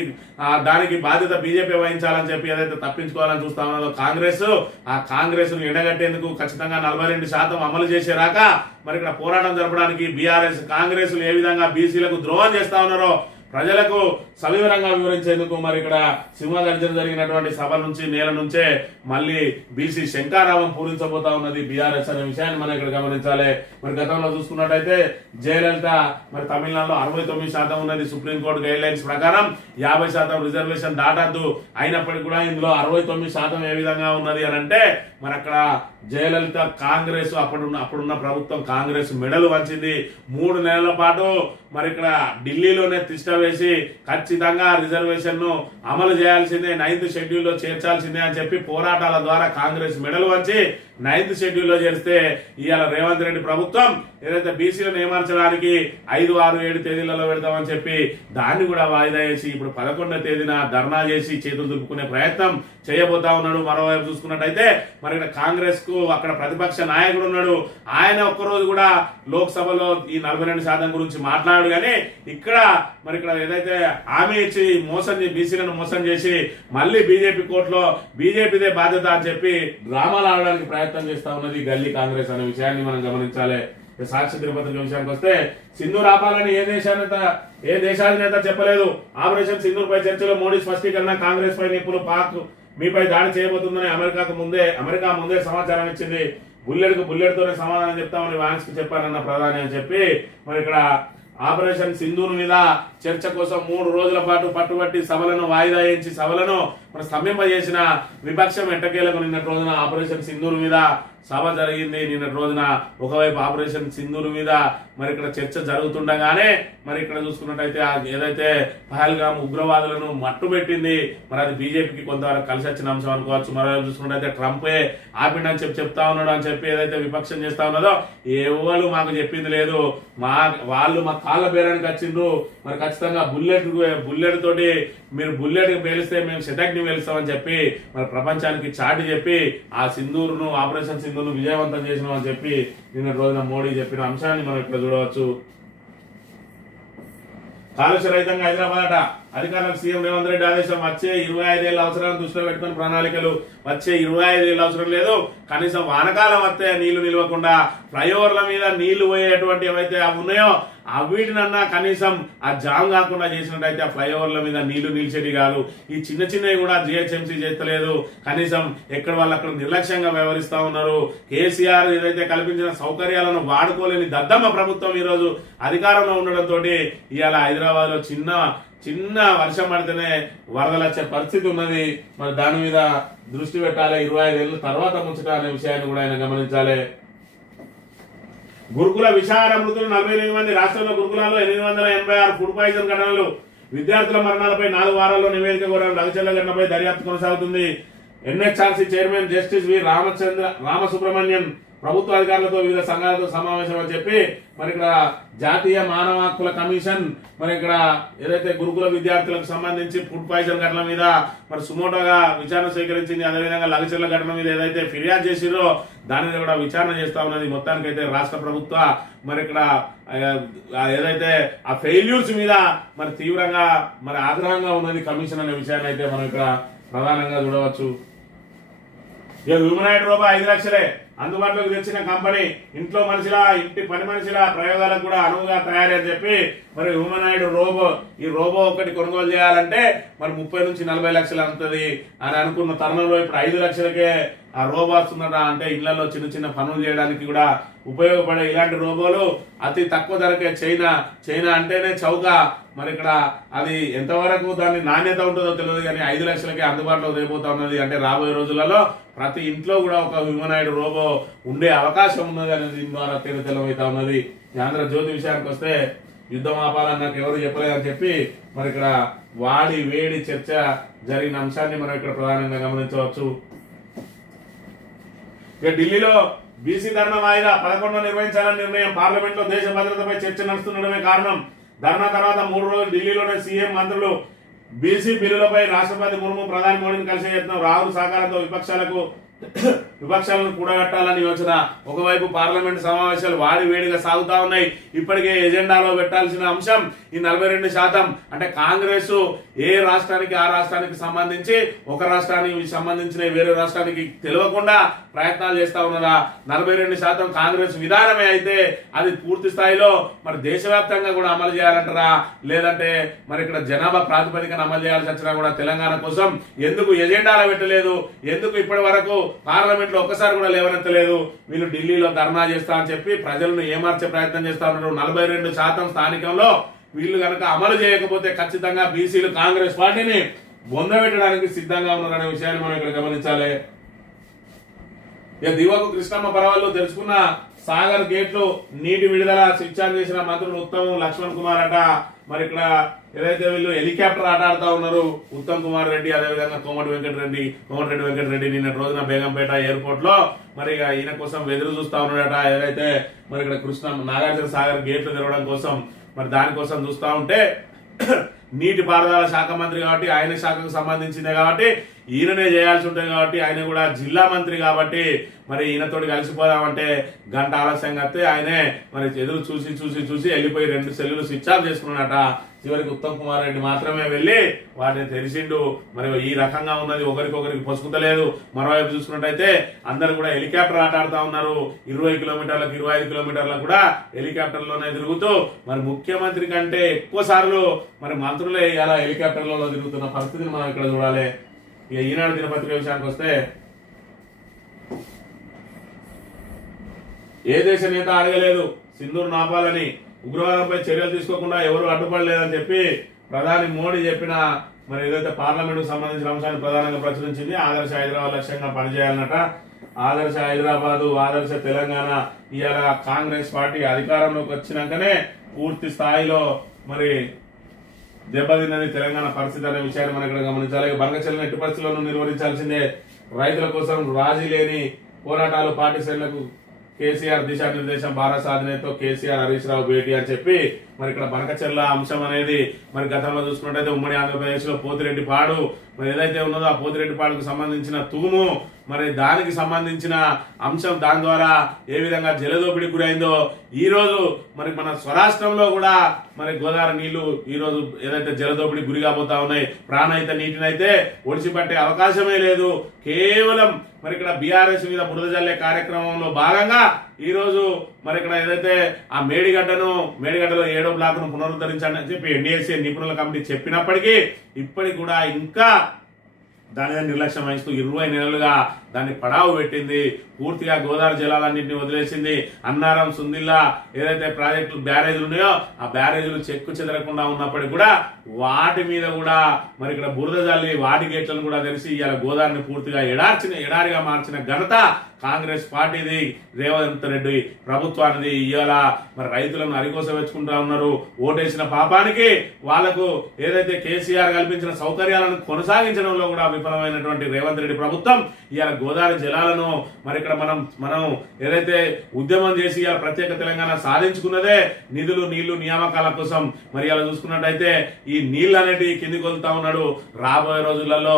దానికి బాధ్యత బీజేపీ వహించాలని చెప్పి ఏదైతే తప్పించుకోవాలని చూస్తా ఉన్నదో కాంగ్రెస్ ఆ కాంగ్రెస్ ను ఎండగట్టేందుకు ఖచ్చితంగా 42% అమలు చేసేరాక మరి ఇక్కడ పోరాటం జరపడానికి బీఆర్ఎస్ కాంగ్రెస్ ఏ విధంగా బీసీలకు ద్రోహం చేస్తా ఉన్నారో ప్రజలకు సవివరంగా వివరించేందుకు మరి ఇక్కడ సింహగర్జన జరిగినటువంటి సభ నుంచి నేల నుంచే మళ్ళీ బీసీ శంకారావం పూరించబోతా ఉన్నది బీఆర్ఎస్ అనే విషయాన్ని మనం ఇక్కడ గమనించాలి. మరి గతంలో చూసుకున్నట్టయితే జయలలిత మరి తమిళనాడులో 69% ఉన్నది సుప్రీంకోర్టు గైడ్ లైన్స్ ప్రకారం 50% రిజర్వేషన్ దాటద్దు అయినప్పటికీ కూడా ఇందులో 69% ఏ విధంగా ఉన్నది అని అంటే మరి అక్కడ జయలలిత కాంగ్రెస్ అప్పుడున్న ప్రభుత్వం కాంగ్రెస్ మెడలు వంచింది. 3 నెలల పాటు మరి ఇక్కడ ఢిల్లీలోనే తిష్ట వేసి ఖచ్చితంగా రిజర్వేషన్ ను అమలు చేయాల్సిందే 9th షెడ్యూల్లో చేర్చాల్సిందే అని చెప్పి పోరాటాల ద్వారా కాంగ్రెస్ మెడలు వంచి 9th షెడ్యూల్లో చేరిస్తే ఇవాళ రేవంత్ రెడ్డి ప్రభుత్వం ఏదైతే బీసీలను ఏమార్చడానికి 5, 6, 7 తేదీలలో పెడతామని చెప్పి దాన్ని కూడా వాయిదా వేసి ఇప్పుడు 11వ తేదీన ధర్నా చేసి చేతులు దులుపుకునే ప్రయత్నం చేయబోతా ఉన్నాడు. మరోవైపు చూసుకున్నట్టయితే మరి ఇక్కడ కాంగ్రెస్ కు అక్కడ ప్రతిపక్ష నాయకుడు ఉన్నాడు. ఆయన ఒక్కరోజు కూడా లోక్సభలో ఈ 42% గురించి మాట్లాడు కానీ ఇక్కడ మరి ఇక్కడ ఏదైతే హామీ ఇచ్చి మోసం బీసీలను మోసం చేసి మళ్ళీ బీజేపీ కోర్టులో బీజేపీదే బాధ్యత అని చెప్పి డ్రామాలు ఆడడానికి ప్రయత్నం చేస్తా ఉన్నది గల్లీ కాంగ్రెస్ అనే విషయాన్ని మనం గమనించాలి. సాక్షి తిరుపతి విషయానికి వస్తే సింధూర్ ఆపాలని ఏ దేశాధినేత చెప్పలేదు. ఆపరేషన్ సింధూర్ పై చర్చలో మోడీ స్పష్టీకరణ కాంగ్రెస్ పై నిప్పులు పాక్ మీపై దాడి చేయబోతుందని అమెరికా ముందే సమాచారం ఇచ్చింది. బుల్లెట్ తోనే సమాధానం చెప్తామని వాన్స్ కి చెప్పారన్న ప్రధాని అని చెప్పి మరి ఇక్కడ ఆపరేషన్ సింధూర్ మీద చర్చ కోసం 3 రోజుల పాటు పట్టుబట్టి సభలను వాయిదా వేయించి సభలను మన స్తంభింపజేసిన విపక్షం ఎట్టకేలకు నిన్నటి రోజున ఆపరేషన్ సింధూర్ మీద సభ జరిగింది. నిన్నటి రోజున ఒకవైపు ఆపరేషన్ సింధూర్ మీద మరి ఇక్కడ చర్చ జరుగుతుండగానే మరి ఇక్కడ చూసుకున్నట్టయితే ఏదైతే పహల్గామ్ ఉగ్రవాదులను మట్టుబెట్టింది మరి అది బీజేపీకి కొంతవరకు కలిసి వచ్చిన అంశం అనుకోవచ్చు. మరోవైపు చూసుకున్నట్టయితే ట్రంపే ఆపిండని చెప్తా ఉన్నాడు అని చెప్పి ఏదైతే విపక్షం చేస్తా ఉన్నదో ఎవరు మాకు చెప్పింది లేదు. వాళ్ళు మా కాళ్ళ బేరానికి వచ్చిండ్రు. మరి ఖచ్చితంగా బుల్లెట్ తోటి మీరు బుల్లెట్ పేలిస్తే మేము శతగ్ని పేలుస్తామని చెప్పి మరి ప్రపంచానికి చాటి చెప్పి ఆ ఆపరేషన్ సింధూర్ను విజయవంతం చేసినాం అని చెప్పి నిన్న రోజున మోడీ చెప్పిన అంశాన్ని మనం ఇక్కడ చూడవచ్చు. కాలుష్య రహితంగా హైదరాబాద్ అధికారులకు సీఎం రేవంత్ రెడ్డి ఆదేశం. వచ్చే 25 ఏళ్ల అవసరాలను దృష్టిలో పెట్టుకుని ప్రణాళికలు. వచ్చే 25 ఏళ్ళ అవసరం లేదు, కనీసం వానకాలం వస్తే నీళ్లు నిలవకుండా ఫ్లైఓవర్ల మీద నీళ్లు పోయేటువంటి ఏవైతే అవి ఉన్నాయో వీటినన్నా కనీసం ఆ జామ్ కాకుండా చేసినట్టయితే ఆ ఫ్లైఓవర్ల మీద నీళ్లు నిలిచేది కాదు. ఈ చిన్నవి కూడా జిహెచ్ఎంసీ చేస్తలేదు. కనీసం ఎక్కడ వాళ్ళు అక్కడ నిర్లక్ష్యంగా వ్యవహరిస్తా ఉన్నారు. కేసీఆర్ ఏదైతే కల్పించిన సౌకర్యాలను వాడుకోలేని దద్దమ్మ ప్రభుత్వం ఈ రోజు అధికారంలో ఉండడంతో ఇవాళ హైదరాబాద్ లో చిన్న వర్షం పడితేనే వరదలు వచ్చే పరిస్థితి ఉన్నది. మరి దాని మీద దృష్టి పెట్టాలి. 25 ఏళ్ళ తర్వాత ముచ్చట అనే విషయాన్ని కూడా ఆయన గమనించాలి. గురుకుల విషార మృతులు 48 మంది. రాష్ట్రంలో గురుకులాల్లో 886 ఫుడ్ పాయిజన్ ఘటనలు. విద్యార్థుల మరణాలపై 4 వారాల్లో నివేదిక కోరారు. లగచర్ల ఘటనపై దర్యాప్తు కొనసాగుతుంది. ఎన్హెచ్ఆర్సీ చైర్మన్ జస్టిస్ వి రామసుబ్రహ్మణ్యన్ ప్రభుత్వ అధికారులతో వివిధ సంఘాలతో సమావేశం అని చెప్పి మరి ఇక్కడ జాతీయ మానవ హక్కుల కమిషన్ మరి ఇక్కడ ఏదైతే గురుకుల విద్యార్థులకు సంబంధించి ఫుడ్ పాయిజన్ ఘటన మీద మరి సుమోటోగా విచారణ స్వీకరించింది. అదేవిధంగా లగచర్ల ఘటన మీద ఏదైతే ఫిర్యాదు చేసిరో దాని మీద కూడా విచారణ చేస్తా ఉన్నది. మొత్తానికైతే రాష్ట్ర ప్రభుత్వ మరి ఇక్కడ ఏదైతే ఆ ఫెయిల్యూర్స్ మీద మరి తీవ్రంగా మరి ఆగ్రహంగా ఉన్నది కమిషన్ అనే విషయాన్ని అయితే మనం ఇక్కడ ప్రధానంగా చూడవచ్చు. ఇక హ్యూమనాయిడ్ రోబో 5 లక్షలే అందుబాటులోకి తెచ్చిన కంపెనీ. ఇంట్లో మనిషిలా ఇంటి పని మనిషిలా ప్రయోగాలకు కూడా అనువుగా తయారీ అని చెప్పి మరి హ్యూమనాయిడ్ రోబో ఈ రోబో ఒకటి కొనుగోలు చేయాలంటే మరి 30 నుంచి 40 లక్షలు అంతది అని అనుకున్న తరుణంలో ఇప్పుడు 5 లక్షలకే ఆ రోబో వస్తుందట. అంటే ఇళ్లలో చిన్న పనులు చేయడానికి కూడా ఉపయోగపడే ఇలాంటి రోబోలు అతి తక్కువ ధరకే చైనా అంటేనే చౌక. మరి ఇక్కడ అది ఎంతవరకు దాని నాణ్యత ఉంటుందో తెలియదు కానీ 5 లక్షలకే అందుబాటులో తేపోతా ఉన్నది. అంటే రాబోయే రోజులలో ప్రతి ఇంట్లో కూడా ఒక హ్యూమనాయిడ్ రోబో ఉండే అవకాశం ఉన్నది అనేది దీని ద్వారా తెలవైతా ఉన్నది. ఆంధ్రజ్యోతి విషయానికి వస్తే యుద్ధం ఆపాలని నాకు ఎవరు చెప్పలేదని చెప్పి మరి ఇక్కడ వేడి చర్చ జరిగిన అంశాన్ని మనం ఇక్కడ ప్రధానంగా గమనించవచ్చు. ఇక ఢిల్లీలో బీసీ ధర్నా వాయిదా 11 నిర్వహించాలని నిర్ణయం. పార్లమెంట్ లో దేశ భద్రతపై చర్చ నడుస్తుండడమే కారణం. ధర్నా తర్వాత 3 రోజులు ఢిల్లీలోనే సీఎం మంత్రులు బీసీ బిల్లులపై రాష్ట్రపతి ముర్ము ప్రధాని మోడీని కలిసే యత్నం. రాహుల్ సహకారంతో విపక్షాలను కూడగట్టాలని యోచన. ఒకవైపు పార్లమెంట్ సమావేశాలు వాడి వేడిగా సాగుతా ఉన్నాయి. ఇప్పటికే ఎజెండాలో పెట్టాల్సిన అంశం ఈ 42%. అంటే కాంగ్రెస్ ఏ రాష్ట్రానికి ఆ రాష్ట్రానికి సంబంధించి ఒక రాష్ట్రానికి సంబంధించిన వేరే రాష్ట్రానికి తెలియకుండా ప్రయత్నాలు చేస్తా ఉన్నదా? 42% కాంగ్రెస్ విధానమే అయితే అది పూర్తి స్థాయిలో మరి దేశవ్యాప్తంగా కూడా అమలు చేయాలంటారా, లేదంటే మరి ఇక్కడ జనాభా ప్రాతిపదికన అమలు చేయాల్సి వచ్చినా కూడా తెలంగాణ కోసం ఎందుకు ఎజెండాలో పెట్టలేదు? ఎందుకు ఇప్పటి వరకు పార్లమెంట్ లో ఒక్కసారి కూడా లేవనెత్తలేదు? వీళ్ళు ఢిల్లీలో ధర్నా చేస్తా అని చెప్పి ప్రజలను ఏమార్చే ప్రయత్నం చేస్తా ఉన్నారు. 42% స్థానికంలో వీళ్ళు కనుక అమలు చేయకపోతే ఖచ్చితంగా బీసీలు కాంగ్రెస్ పార్టీని బొందబెట్టడానికి సిద్ధంగా ఉన్నారనే విషయాన్ని మనం ఇక్కడ గమనించాలి. దివకు కృష్ణమ్మ పర్వాలు తెలుసుకున్న సాగర్ గేట్లు నీటి విడుదల స్విచ్ ఆన్ చేసిన మంత్రులు ఉత్తమ్ లక్ష్మణ్ కుమార్ అట. మరి ఇక్కడ ఏదైతే వీళ్ళు హెలికాప్టర్ ఆట ఆడుతా ఉన్నారు, ఉత్తమ్ కుమార్ రెడ్డి, అదేవిధంగా కోమటిరెడ్డి వెంకటరెడ్డి నిన్న రోజున బేగంపేట ఎయిర్పోర్ట్ లో మరి ఈయన కోసం ఎదురు చూస్తా ఉన్నాడట. ఏదైతే మరి ఇక్కడ నాగార్జున సాగర్ గేట్లు తెరవడం కోసం మరి దానికోసం చూస్తా ఉంటే నీటిపారుదల శాఖ మంత్రి కాబట్టి ఆయన శాఖకు సంబంధించిందే కాబట్టి ఈయననే చేయాల్సి ఉంటుంది కాబట్టి ఆయన కూడా జిల్లా మంత్రి కాబట్టి మరి ఈయనతోటి కలిసిపోదామంటే గంట ఆలస్యంగా వస్తే ఆయనే మరి ఎదురు చూసి వెళ్ళిపోయి 2 సెల్లులు స్విచ్ ఆఫ్ చేసుకున్నాడట. చివరికి ఉత్తమ్ కుమార్ రెడ్డి మాత్రమే వెళ్లి వాటిని తెరిచిండు. మరి ఈ రకంగా ఉన్నది, ఒకరికొకరికి పొసుకుతలేదు. మరోవైపు చూసుకున్నట్టయితే అందరు కూడా హెలికాప్టర్ ఆట ఆడుతా ఉన్నారు. 20 కిలోమీటర్లకు 25 కిలోమీటర్లకు కూడా హెలికాప్టర్లోనే తిరుగుతూ మరి ముఖ్యమంత్రి కంటే ఎక్కువ సార్లు మరి మంత్రులే ఇలా హెలికాప్టర్లలో తిరుగుతున్న పరిస్థితిని మనం ఇక్కడ చూడాలి. ఇక ఈనాడు దినపత్రిక విషయానికి వస్తే ఏ దేశ నేత అడగలేదు సింధూర్ నాపాలని, ఉగ్రవాదంపై చర్యలు తీసుకోకుండా ఎవరు అడ్డుపడలేదని చెప్పి ప్రధాని మోడీ చెప్పిన మరి ఏదైతే పార్లమెంట్ సంబంధించిన అంశాన్ని ప్రధానంగా ప్రచురించింది. ఆదర్శ హైదరాబాద్ లక్ష్యంగా పనిచేయాలన్నట. ఆదర్శ హైదరాబాదు, ఆదర్శ తెలంగాణ ఇవాళ కాంగ్రెస్ పార్టీ అధికారంలోకి వచ్చినాకనే పూర్తి స్థాయిలో మరి దెబ్బతిన్నది తెలంగాణ పరిస్థితి అనే విషయాన్ని మనం ఇక్కడ గమనించాలి. బంగచెల్లిన ఎట్టి పరిస్థితులను నిర్వహించాల్సిందే. రైతుల కోసం రాజీ లేని పోరాటాలు, పార్టీ శ్రేణులకు కేసీఆర్ దిశానిర్దేశం, భారత అధినేతతో కేసీఆర్ హరీష్ రావు భేటీ అని చెప్పి మరి ఇక్కడ బనకచెర్ల అంశం అనేది మరి గతంలో చూసుకున్నట్టయితే ఉమ్మడి ఆంధ్రప్రదేశ్ లో పోతిరెడ్డిపాడు మరి ఏదైతే ఉన్నదో ఆ పోతిరెడ్డిపాడుకు సంబంధించిన తూము మరి దానికి సంబంధించిన అంశం, దాని ద్వారా ఏ విధంగా జలదోపిడికి గురైందో ఈ రోజు మరి మన స్వరాష్ట్రంలో కూడా మరి గోదావరి నీళ్లు ఈ రోజు ఏదైతే జలదోపిడికి గురి కాబోతా ఉన్నాయి. ప్రాణహిత నీటినైతే ఒడిచిపట్టే అవకాశమే లేదు. కేవలం మరి ఇక్కడ బీఆర్ఎస్ మీద బురద జల్లే కార్యక్రమంలో భాగంగా ఈ రోజు మరి ఇక్కడ ఏదైతే ఆ మేడిగడ్డలో 7వ బ్లాక్ను పునరుద్ధరించాలని అని చెప్పి ఎన్డీఎస్ఏ నిపుణుల కమిటీ చెప్పినప్పటికీ ఇప్పటికి కూడా ఇంకా దాని నిర్లక్ష్యం వహిస్తూ 20 నెలలుగా దాన్ని పడావు పెట్టింది. పూర్తిగా గోదావరి జలాలన్నింటినీ వదిలేసింది. అన్నారం, సుందిల్లా ఏదైతే ప్రాజెక్టులు బ్యారేజీలు ఉన్నాయో ఆ బ్యారేజీలు చెక్కు చెదరకుండా ఉన్నప్పటికీ కూడా వాటి మీద కూడా మరి ఇక్కడ బురద జల్లి వాటి గేట్లను కూడా తెలిసి ఇవాళ గోదావరిని పూర్తిగా ఎడారిగా మార్చిన ఘనత కాంగ్రెస్ పార్టీది, రేవంత్ రెడ్డి ప్రభుత్వానికి. ఇవాళ మరి రైతులను అరికోస వెచ్చుకుంటా ఉన్నారు. ఓటేసిన పాపానికి వాళ్లకు ఏదైతే కేసీఆర్ కల్పించిన సౌకర్యాలను కొనసాగించడంలో కూడా విఫలమైనటువంటి రేవంత్ రెడ్డి ప్రభుత్వం ఇవాళ గోదావరి జలాలను మరి ఇక్కడ మనం ఏదైతే ఉద్యమం చేసి ఇవాళ ప్రత్యేక తెలంగాణ సాధించుకున్నదే నిధులు, నీళ్లు, నియామకాల కోసం. మరి ఇలా చూసుకున్నట్టయితే ఈ నీళ్లు అనేటివి కిందికి వదులుతా ఉన్నాడు. రాబోయే రోజులలో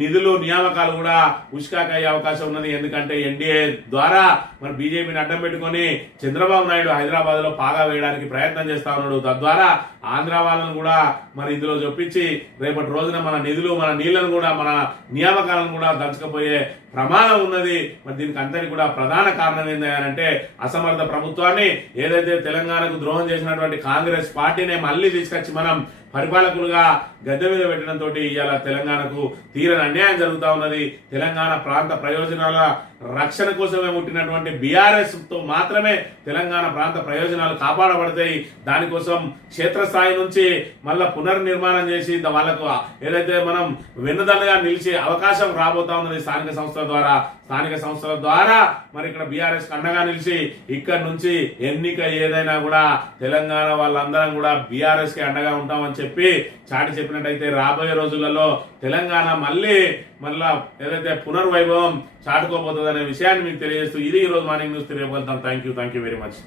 నిధులు, నియామకాలు కూడా ఉష్కాకయ్యే అవకాశం ఉన్నది. ఎందుకంటే ఎన్డీఏ ద్వారా మరి బీజేపీని అడ్డం పెట్టుకుని చంద్రబాబు నాయుడు హైదరాబాద్ లో పాగా వేయడానికి ప్రయత్నం చేస్తా ఉన్నాడు. తద్వారా ఆంధ్ర వాళ్ళను కూడా మరి ఇందులో చొప్పించి రేపటి రోజున మన నిధులు, మన నీళ్లను కూడా, మన నియామకాలను కూడా దంచకపోయే ప్రమాదం ఉన్నది. మరి దీనికి అందరికి కూడా ప్రధాన కారణం ఏంటంటే అసమర్థ ప్రభుత్వాన్ని, ఏదైతే తెలంగాణకు ద్రోహం చేసినటువంటి కాంగ్రెస్ పార్టీనే మళ్ళీ తీసుకొచ్చి మనం పరిపాలకులుగా గద్దె మీద పెట్టడంతో ఇవాళ తెలంగాణకు తీరని అన్యాయం జరుగుతా ఉన్నది. తెలంగాణ ప్రాంత ప్రయోజనాల రక్షణ కోసమే పుట్టినటువంటి బీఆర్ఎస్ తో మాత్రమే తెలంగాణ ప్రాంత ప్రయోజనాలు కాపాడబడతాయి. దానికోసం క్షేత్రస్థాయి నుంచి మళ్ళా పునర్నిర్మాణం చేసి వాళ్ళకు ఏదైతే మనం వెన్నుదన్నుగా నిలిచే అవకాశం రాబోతా ఉన్నది స్థానిక సంస్థల ద్వారా మరి ఇక్కడ బీఆర్ఎస్ అండగా నిలిచి ఇక్కడ నుంచి ఎన్నిక ఏదైనా కూడా తెలంగాణ వాళ్ళందరం కూడా బీఆర్ఎస్ కి అండగా ఉంటామని చెప్పి చాటి చెప్పినట్టయితే రాబోయే రోజులలో తెలంగాణ మళ్ళీ మళ్ళా ఏదైతే పునర్వైభవం చాటుకోబోతుంది అనే విషయాన్ని మీకు తెలియజేస్తూ ఇది ఈ రోజు మార్నింగ్ న్యూస్ తెలియగలుగుతాం. Thank you very much.